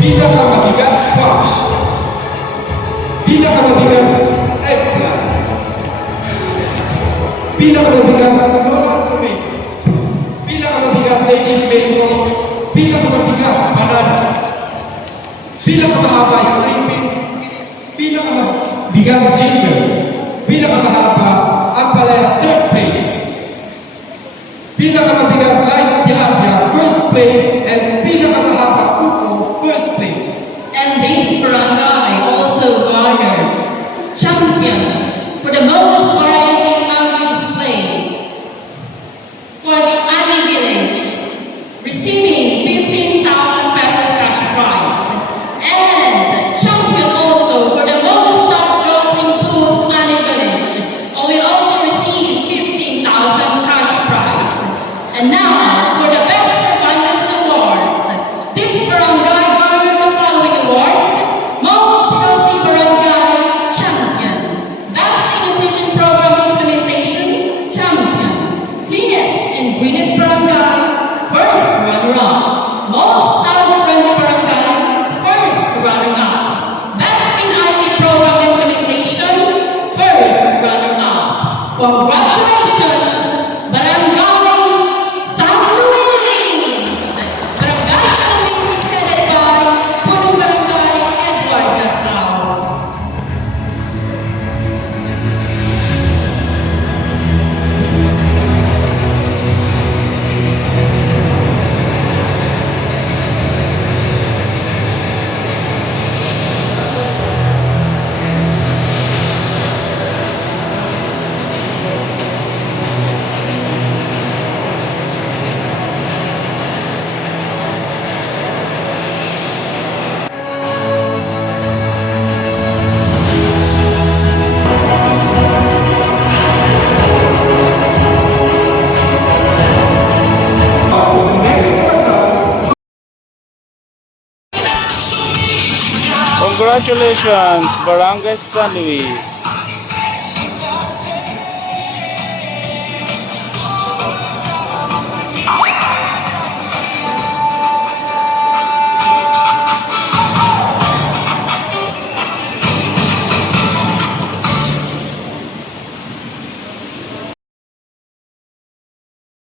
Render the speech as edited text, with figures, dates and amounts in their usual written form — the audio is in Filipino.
Pinakamabigat squash. Pinakamabigat eggplant. Pinakamabigat roller tomato. Pinakamabigat native mango. Pinakamabigat banana. Pinakamahaba string beans. Pinakamabigat ginger. Pinakamahaba ampalaya third place. Pinakamabigat light tilapia first place, and pinakamahaba upo first place. And this barangay also garnered champions for the most variety agri display for the Ani Village, receiving 15,000 pesos cash prize, and champion also for the most top grossing booth Ani Village, and we also received 15,000 cash prize. And now for the best Cervantes Awards, this barangay garnered the following awards: Most Healthy Barangay Champion, Best Nutrition Program Implementation Champion, Cleanest and Greenest Barangay, First Runner-Up, Most Child-Friendly Barangay, First Runner-Up, Best in IT Program Implementation, First Runner-Up. Congratulations, Barangay San Luis! Barangay San Luis is headed by Punong Barangay Edward Gasrao. For the next quarter, Congratulations, Barangay San Luis.